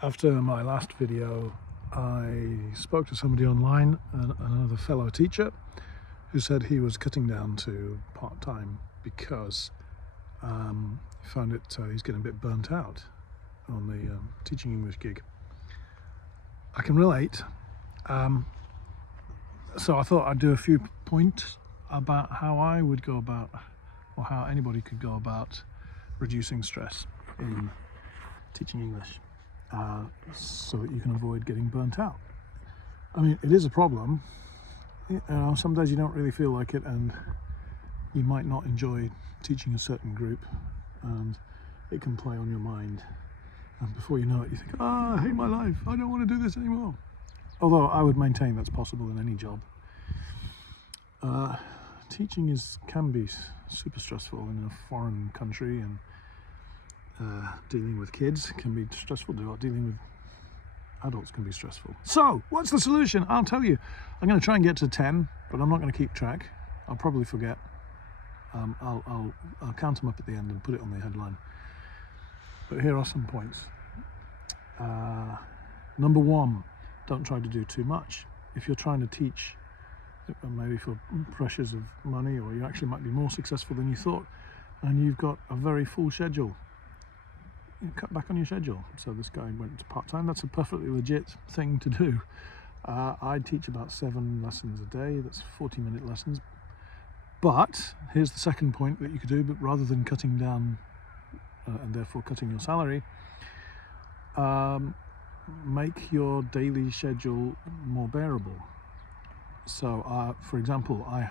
After my last video, I spoke to somebody online, another fellow teacher, who said he was cutting down to part-time because he found he's getting a bit burnt out on the teaching English gig. I can relate. So I thought I'd do a few points about how I would go about, or how anybody could go about reducing stress in teaching English, so that you can avoid getting burnt out. I mean, it is a problem. Some days you don't really feel like it, and you might not enjoy teaching a certain group, and it can play on your mind. And before you know it, you think, I hate my life. I don't want to do this anymore. Although I would maintain that's possible in any job. Teaching can be super stressful in a foreign country, and dealing with kids can be stressful. Dealing with adults can be stressful. So, what's the solution? I'll tell you. I'm going to try and get to 10, but I'm not going to keep track. I'll probably forget. I'll count them up at the end and put it on the headline. But here are some points. Number 1, don't try to do too much. If you're trying to teach, maybe for pressures of money, or you actually might be more successful than you thought, and you've got a very full schedule, you cut back on your schedule. So this guy went to part-time. That's a perfectly legit thing to do. I teach about 7 lessons a day. That's 40-minute lessons. But here's the second point that you could do. But rather than cutting down and therefore cutting your salary, make your daily schedule more bearable. So for example, I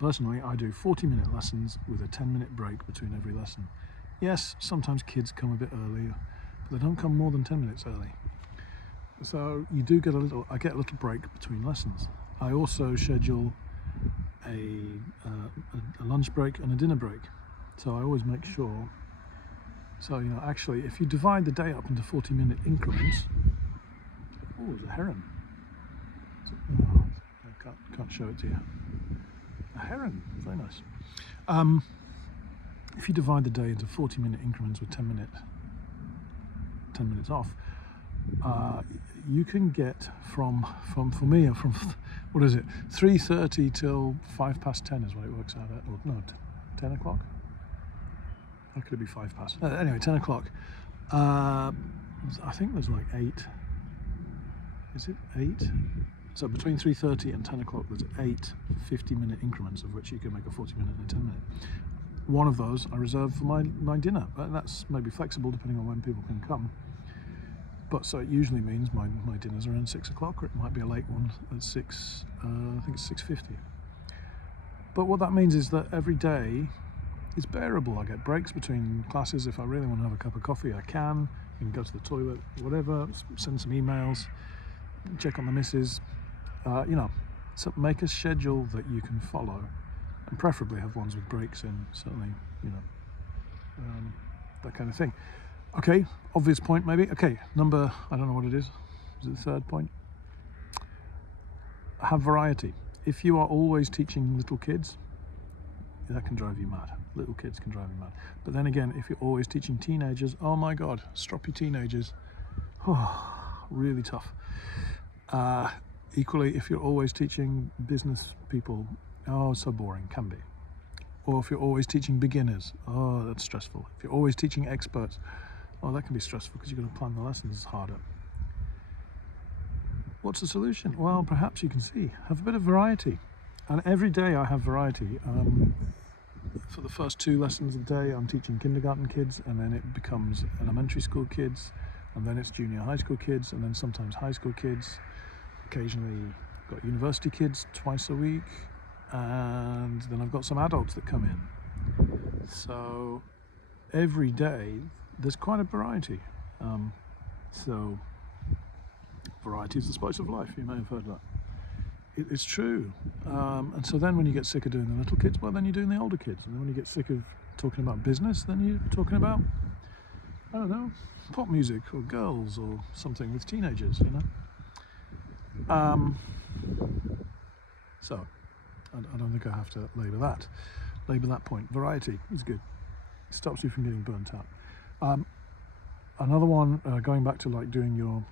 do 40-minute lessons with a 10-minute break between every lesson. Yes, sometimes kids come a bit early, but they don't come more than 10 minutes early. So you do get I get a little break between lessons. I also schedule a lunch break and a dinner break. So I always make sure. So, actually, if you divide the day up into 40-minute increments, there's a heron. I can't show it to you. A heron, very nice. If you divide the day into 40-minute increments with 10 minutes off, you can get from 3:30 till 10 is what it works out at, or no, 10 o'clock? How could it be 5 past? Anyway, 10 o'clock. I think there's like 8. Is it 8? So between 3:30 and 10 o'clock, there's 8 50-minute increments, of which you can make a 40-minute and a 10-minute. One of those I reserve for my dinner. That's maybe flexible depending on when people can come. But so it usually means my dinner's around 6 o'clock, or it might be a late one at 6, I think it's 6:50. But what that means is that every day is bearable. I get breaks between classes. If I really want to have a cup of coffee, I can. You can go to the toilet, whatever, send some emails, check on the missus. So make a schedule that you can follow, and preferably have ones with breaks in, certainly, that kind of thing. Okay, obvious point maybe. Okay, I don't know what it is. Is it the third point? Have variety. If you are always teaching little kids, that can drive you mad. Little kids can drive you mad. But then again, if you're always teaching teenagers, oh my God, stroppy teenagers, really tough. Equally, if you're always teaching business people, so boring, can be. Or if you're always teaching beginners, that's stressful. If you're always teaching experts, that can be stressful because you've got to plan the lessons harder. What's the solution? Well, perhaps you can see, have a bit of variety. And every day I have variety. For the first 2 lessons a day, I'm teaching kindergarten kids, and then it becomes elementary school kids, and then it's junior high school kids, and then sometimes high school kids. Occasionally got university kids twice a week, and then I've got some adults that come in. So every day there's quite a variety. So variety is the spice of life. You may have heard that. It's true. And so then when you get sick of doing the little kids, well, then you're doing the older kids. And then when you get sick of talking about business, then you're talking about, I don't know, pop music or girls or something with teenagers, So I don't think I have to labour that point. Variety is good. It stops you from getting burnt out. Another one, going back to like doing your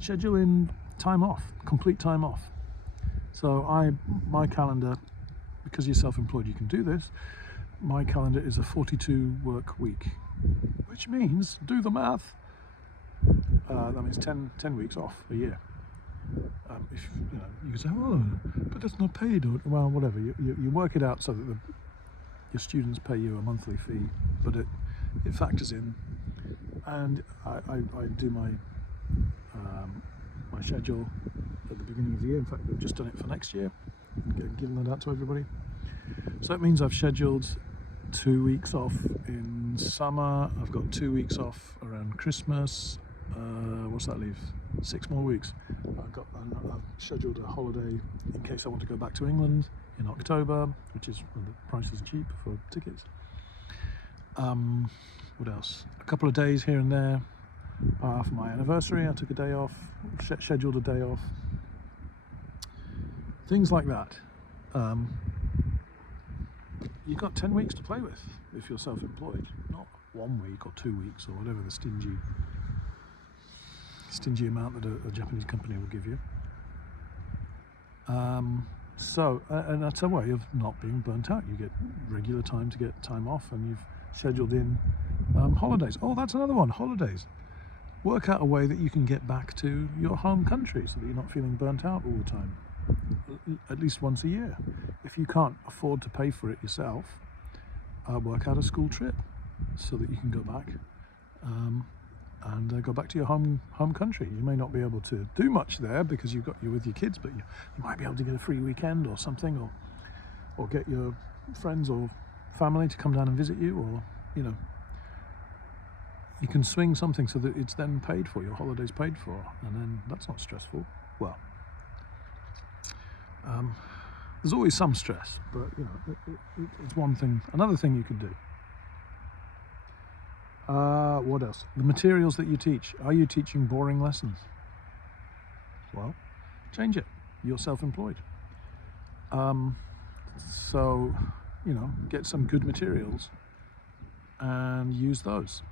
schedule in time off, complete time off. So my calendar, because you're self-employed, you can do this. My calendar is a 42 work week, which means, do the math, that means 10 weeks off a year. If you can say, oh, but that's not paid, or well, whatever. You work it out so that your students pay you a monthly fee, but it factors in. And I do my schedule at the beginning of the year. In fact, I've just done it for next year, given that out to everybody. So that means I've scheduled 2 weeks off in summer. I've got 2 weeks off around Christmas. What's that leave? 6 more weeks. I've scheduled a holiday in case I want to go back to England in October, which is when the price is cheap for tickets. What else? A couple of days here and there. For my anniversary, I took a day off, scheduled a day off. Things like that. You've got 10 weeks to play with if you're self-employed, not 1 week or 2 weeks or whatever the stingy amount that a Japanese company will give you. And that's a way of not being burnt out. You get regular time to get time off, and you've scheduled in holidays. Oh, that's another one, holidays. Work out a way that you can get back to your home country so that you're not feeling burnt out all the time, at least once a year. If you can't afford to pay for it yourself, work out a school trip so that you can go back and go back to your home country. You may not be able to do much there because you're with your kids, but you might be able to get a free weekend or something, or get your friends or family to come down and visit you, or you can swing something so that it's then paid for, your holiday's paid for, and then that's not stressful. Well, there's always some stress, but it's one thing. Another thing you could do. What else? The materials that you teach. Are you teaching boring lessons? Well, change it. You're self-employed. So, get some good materials and use those.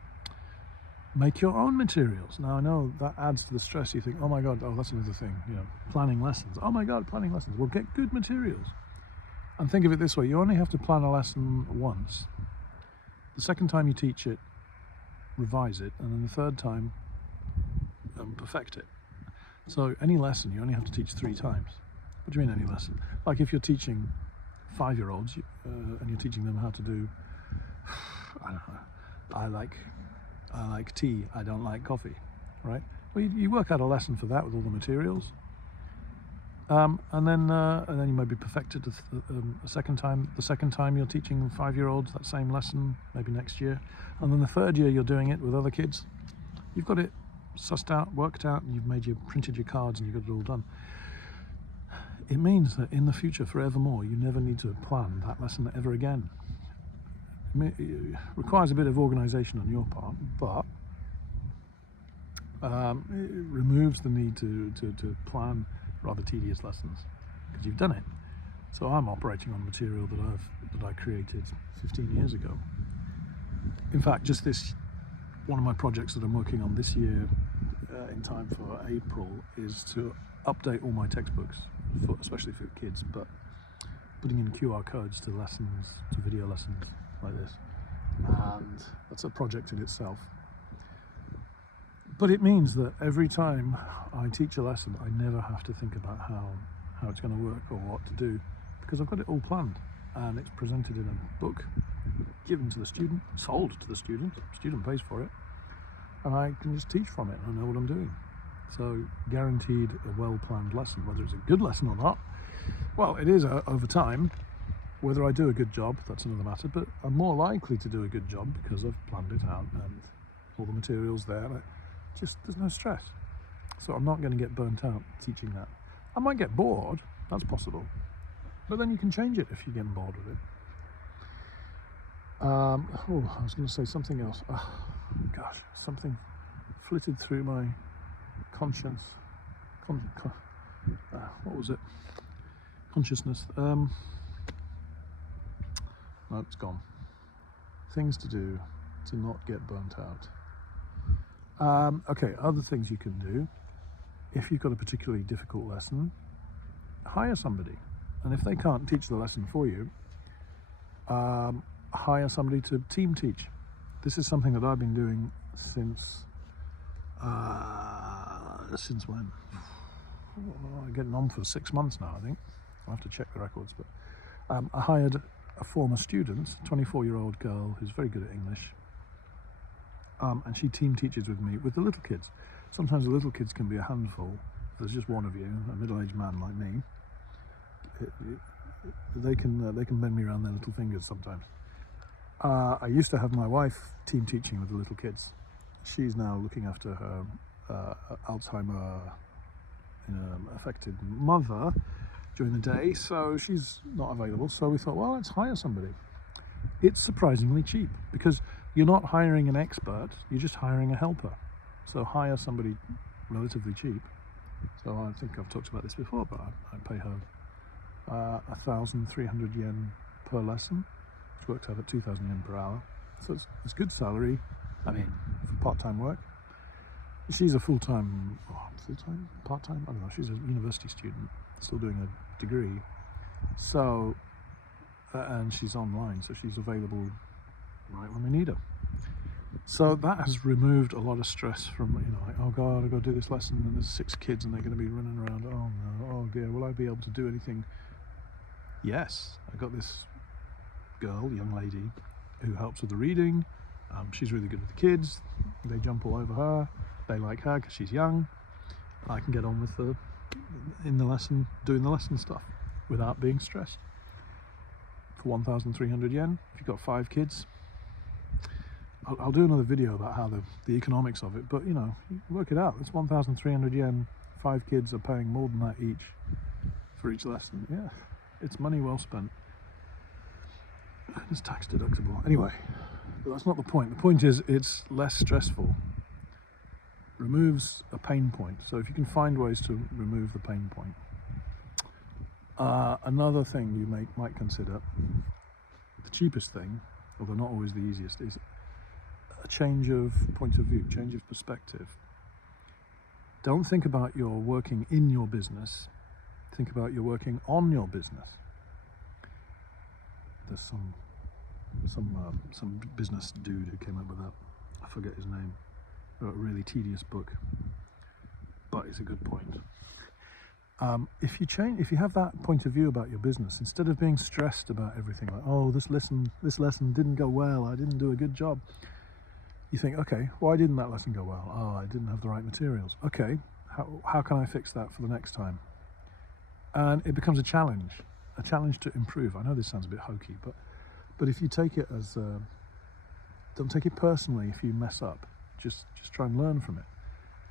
Make your own materials. Now, I know that adds to the stress. You think, oh my God, that's another thing, planning lessons. Oh my God, planning lessons. Well, get good materials. And think of it this way, you only have to plan a lesson once. The second time you teach it, revise it, and then the third time, perfect it. So any lesson, you only have to teach 3 times. What do you mean any lesson? Like if you're teaching 5-year-olds and you're teaching them how to do, I don't know, I like tea, I don't like coffee, right? Well, you work out a lesson for that with all the materials, and then you maybe perfect it a second time. The second time you're teaching 5-year-olds that same lesson, maybe next year, and then the third year you're doing it with other kids. You've got it sussed out, worked out, and you've printed your cards and you've got it all done. It means that in the future, forevermore, you never need to plan that lesson ever again. It requires a bit of organisation on your part, but it removes the need to plan rather tedious lessons because you've done it. So I'm operating on material that I created 15 years ago. In fact, just one of my projects that I'm working on this year, in time for April, is to update all my textbooks, especially for kids, but putting in QR codes to lessons, to video lessons like this, and that's a project in itself. But it means that every time I teach a lesson, I never have to think about how it's going to work or what to do, because I've got it all planned, and it's presented in a book, given to the student, sold to the student pays for it, and I can just teach from it. I know what I'm doing. So guaranteed a well-planned lesson. Whether it's a good lesson or not, well, it is over time. Whether I do a good job, that's another matter, but I'm more likely to do a good job because I've planned it out and all the materials there. There's no stress. So I'm not going to get burnt out teaching that. I might get bored, that's possible, but then you can change it if you're getting bored with it. I was going to say something else. Gosh, something flitted through my conscience. What was it? Consciousness. No, it's gone. Things to do. to not get burnt out. Okay, other things you can do. If you've got a particularly difficult lesson, hire somebody. And if they can't teach the lesson for you, hire somebody to team teach. This is something that I've been doing since when? Getting on for 6 months now, I think. I'll have to check the records. But I hired a former student, a 24-year-old girl who's very good at English. And she team teaches with me with the little kids. Sometimes the little kids can be a handful. If there's just one of you, a middle-aged man like me, they can bend me around their little fingers sometimes. I used to have my wife team teaching with the little kids. She's now looking after her Alzheimer affected mother during the day, so she's not available. So we thought, well, let's hire somebody. It's surprisingly cheap because you're not hiring an expert, you're just hiring a helper. So hire somebody relatively cheap. So I think I've talked about this before, but I pay her 1,300 yen per lesson, which works out at 2,000 yen per hour. So it's good salary, I mean, for part-time work. She's a part-time? I don't know, she's a university student, still doing a degree. So, and she's online, so she's available right when we need her. So that has removed a lot of stress from, like, oh God, I've got to do this lesson and there's 6 kids and they're going to be running around. Oh no, oh dear, will I be able to do anything? Yes, I got this young lady, who helps with the reading. She's really good with the kids. They jump all over her. They like her because she's young. I can get on with in the lesson, doing the lesson stuff without being stressed. For 1,300 yen, if you've got 5 kids. I'll do another video about how the economics of it, but you work it out. It's 1,300 yen. 5 kids are paying more than that each for each lesson. Yeah, it's money well spent. It's tax deductible. Anyway, but that's not the point. The point is it's less stressful. Removes a pain point. So if you can find ways to remove the pain point. Another thing you might consider, the cheapest thing, although not always the easiest, is a change of point of view, change of perspective. Don't think about your working in your business, think about your working on your business. There's some business dude who came up with that. I forget his name. Wrote a really tedious book, but it's a good point. If you have that point of view about your business, instead of being stressed about everything, like, oh, this lesson didn't go well, I didn't do a good job, you think, okay, why didn't that lesson go well? Oh, I didn't have the right materials. Okay, how can I fix that for the next time? And it becomes a challenge to improve. I know this sounds a bit hokey, but if you take it as, don't take it personally if you mess up. Just try and learn from it.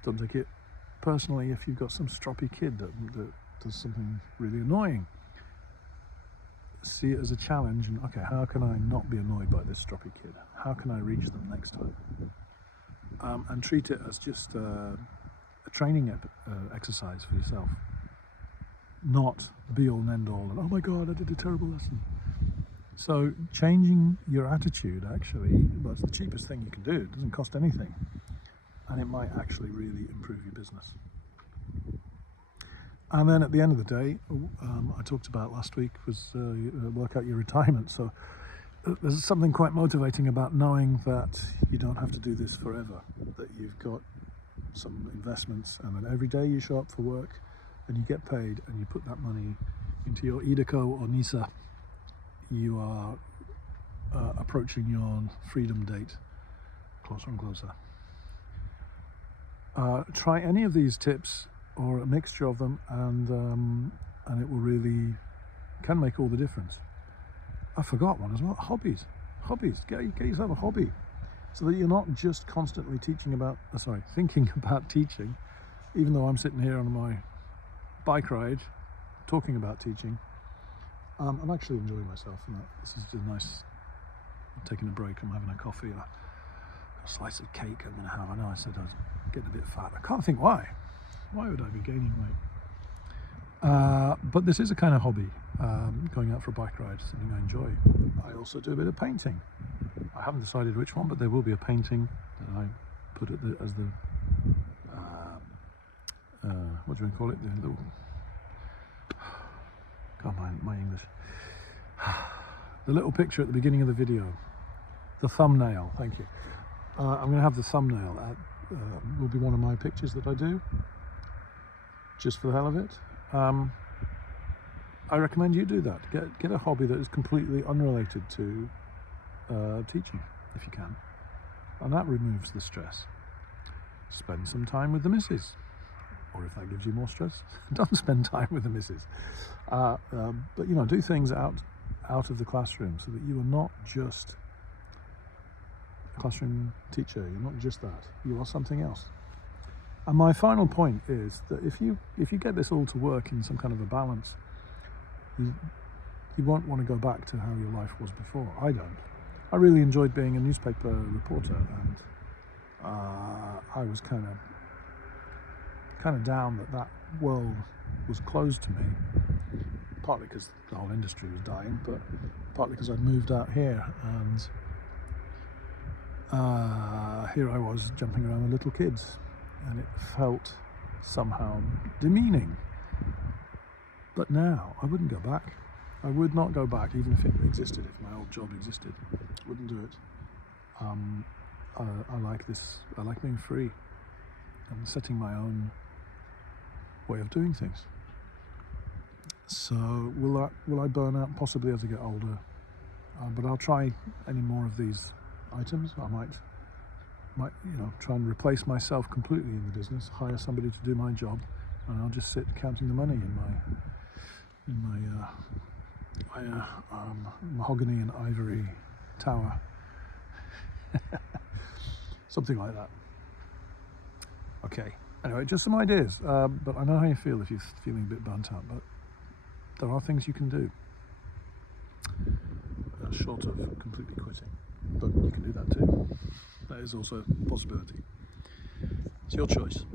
Don't take it personally if you've got some stroppy kid that does something really annoying. See it as a challenge, and okay, how can I not be annoyed by this stroppy kid? How can I reach them next time? And treat it as just a training exercise for yourself. Not be all and end all, and oh my God, I did a terrible lesson. So changing your attitude, actually, that's the cheapest thing you can do. It doesn't cost anything, and it might actually really improve your business. And then at the end of the day, I talked about last week was work out your retirement. So there's something quite motivating about knowing that you don't have to do this forever, that you've got some investments, and then every day you show up for work and you get paid and you put that money into your IDECO or NISA. You are approaching your freedom date closer and closer. Try any of these tips or a mixture of them, and it will really can make all the difference. I forgot one as well. Hobbies. Get yourself a hobby, so that you're not just constantly thinking about teaching. Even though I'm sitting here on my bike ride talking about teaching, I'm actually enjoying myself. And this is just nice. I'm taking a break. I'm having a coffee, a slice of cake I'm going to have. I know I said I was getting a bit fat. I can't think why. Why would I be gaining weight? But this is a kind of hobby, going out for a bike ride, something I enjoy. I also do a bit of painting. I haven't decided which one, but there will be a painting that I put as the what do you call it? The little, God, my English. The little picture at the beginning of the video, the thumbnail. Thank you. I'm going to have the thumbnail. Will be one of my pictures that I do, just for the hell of it. I recommend you do that. Get a hobby that is completely unrelated to teaching, if you can, and that removes the stress. Spend some time with the missus, or if that gives you more stress, don't spend time with the missus. But you know, do things out of the classroom, so that you are not just a classroom teacher. You're not just that. You are something else. And my final point is that if you get this all to work in some kind of a balance, you won't want to go back to how your life was before. I don't. I really enjoyed being a newspaper reporter, and I was kind of down that world was closed to me, partly because the whole industry was dying, but partly because I'd moved out here, and here I was jumping around with little kids, and it felt somehow demeaning. But now I wouldn't go back. I would not go back, even if it existed, if my old job existed. I wouldn't do it. I like this. I like being free and setting my own way of doing things. So will I burn out? Possibly as I get older. But I'll try any more of these items. I might try and replace myself completely in the business. Hire somebody to do my job, and I'll just sit counting the money in my mahogany and ivory tower. Something like that. Okay. Anyway, just some ideas. But I know how you feel if you're feeling a bit burnt out. But there are things you can do, short of completely quitting. But you can do that too. That is also a possibility. It's your choice.